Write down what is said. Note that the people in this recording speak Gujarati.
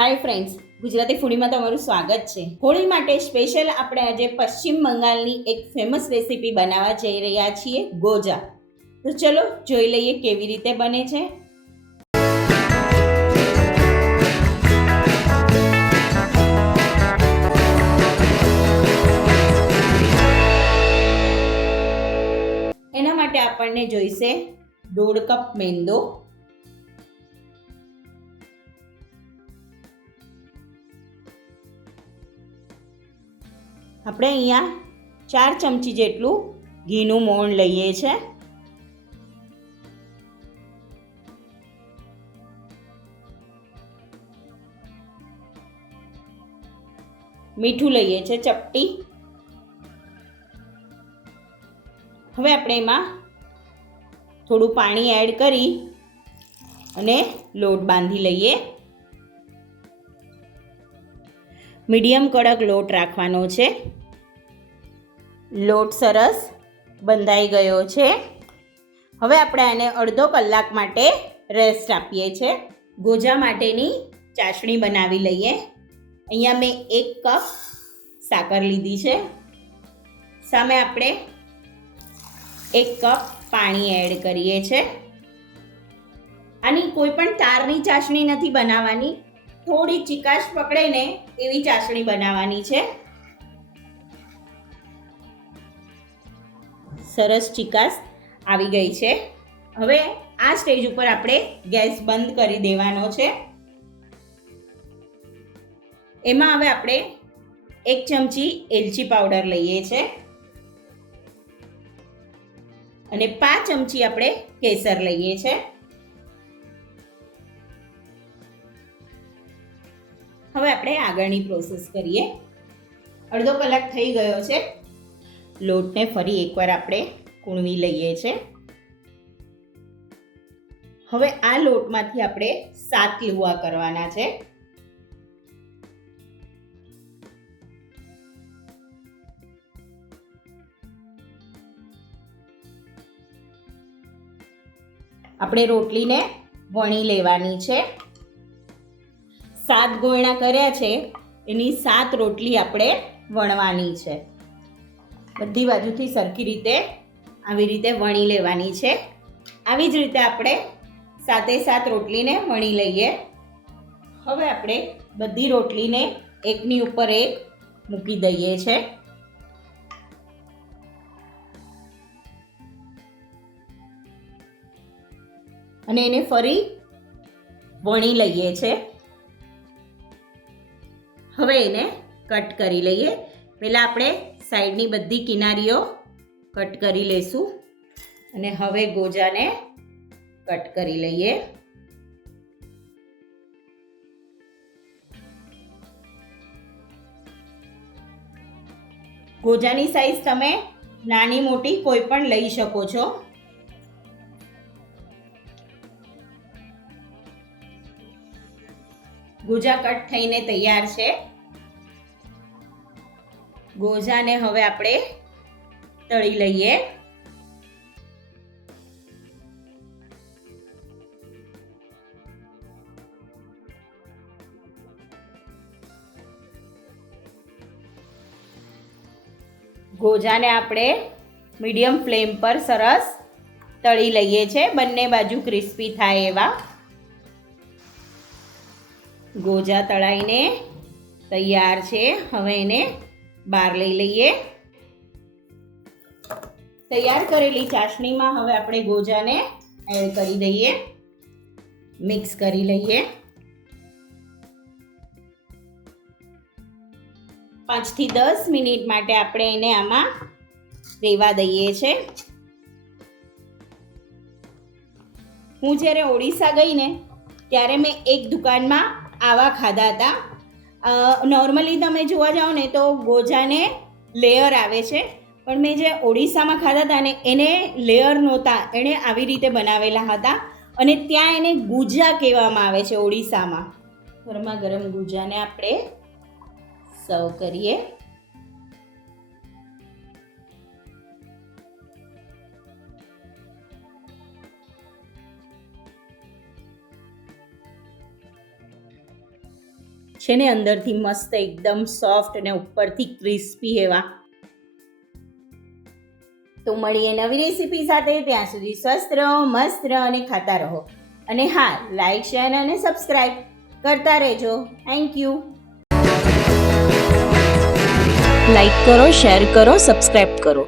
હાય ફ્રેન્ડ્સ ગુજરાતી ફૂડીમાં તમારું સ્વાગત છે. હોળી માટે સ્પેશિયલ આપણે આજે પશ્ચિમ બંગાળની એક ફેમસ રેસીપી બનાવવા જઈ રહ્યા છીએ, ગોજા. તો ચલો જોઈ લઈએ કેવી રીતે બને છે. એના માટે આપણને જોઈશે દોઢ કપ મેંદો આપણે અહીંયા ચાર ચમચી જેટલું ઘીનું મોણ લઈએ છે. મીઠું લઈએ છે ચપટી. હવે આપણે એમાં થોડું પાણી એડ કરી અને લોટ બાંધી લઈએ. મીડિયમ કડક લોટ રાખવાનો છે. લોટ સરસ બંધાઈ ગયો છે. હવે આપણે આને અડધો કલાક માટે રેસ્ટ આપીએ છીએ. ગોજા માટેની ચાસણી બનાવી લઈએ. અહીંયા મેં એક કપ સાકર લીધી છે. સામે આપણે એક કપ પાણી એડ કરીએ છીએ આની કોઈ પણ તારની ચાસણી નથી બનાવવાની. થોડી ચિકાશ પકડે ને એવી ચાસણી બનાવવાની છે. સરસ ચિકાશ આવી ગઈ છે. હવે આ સ્ટેજ ઉપર આપણે ગેસ બંધ કરી દેવાનો છે. એમાં હવે આપણે એક ચમચી એલચી પાવડર લઈએ છે. અને પાંચ ચમચી આપણે કેસર લઈએ છે. આપણે આગળની પ્રોસેસ કરીએ. અડધો કલાક થઈ ગયો છે. લોટને ફરી એકવાર આપણે કૂણવી લઈએ છે. હવે આ લોટમાંથી આપણે સાત લુવા કરવાના છે. આપણે રોટલીને વણી લેવાની છે. સાત ગોયણા કર્યા છે, એની સાત રોટલી આપણે વણવાની છે. બધી બાજુથી સરખી રીતે આવી રીતે વણી લેવાની છે. આવી જ રીતે આપણે સાતે સાત રોટલીને વણી લઈએ. હવે આપણે બધી રોટલીને એકની ઉપર એક મૂકી દઈએ છે. અને એને ફરી વણી લઈએ છે. હવે એને કટ કરી લઈએ. પહેલાં આપણે સાઈડની બધી કિનારીઓ કટ કરી લઈશું અને હવે ગોજાને કટ કરી લઈએ. ગોજાની સાઈઝ તમે નાની મોટી કોઈ પણ લઈ શકો છો. ગોજા કટ થઈને તૈયાર છે. ગોજાને હવે આપણે તળી લઈએ. ગોજાને આપણે મીડિયમ ફ્લેમ પર સરસ તળી લઈએ છીએ બંને બાજુ ક્રિસ્પી થાય એવા. ગોજા તળાઈને તૈયાર છે. હવે એને બહાર લઈ લઈએ. તૈયાર કરેલી ચાસણીમાં હવે આપણે ગોજાને એડ કરી દઈએ. મિક્સ કરી લઈએ. પાંચથી દસ મિનિટ માટે આપણે એને આમાં રેવા દઈએ છે. હું જ્યારે ઓડિશા ગઈ ને, ત્યારે મેં એક દુકાનમાં આવા ખાધા હતા. નોર્મલી તમે જોવા જાઓ ને તો ગોજાને લેયર આવે છે. પણ મેં જે ઓડિશામાં ખાધા હતા ને, એને લેયર નહોતા, એણે આવી રીતે બનાવેલા હતા. અને ત્યાં એને ગુજા કહેવામાં આવે છે ઓડિશામાં. ગરમા ગરમ ગુજાને આપણે સર્વ કરીએ. છે ને અંદરથી મસ્ત, એકદમ સોફ્ટ અને ઉપરથી ક્રિસ્પી એવા. તો મળીએ નવી રેસીપી સાથે. ત્યાં સુધી સ્વસ્થ રહો, મસ્ત રહો અને ખાતા રહો. અને હા લાઈક શેર અને સબસ્ક્રાઈબ કરતા રહેજો. થેન્ક યુ લાઈક કરો શેર કરો સબસ્ક્રાઈબ કરો.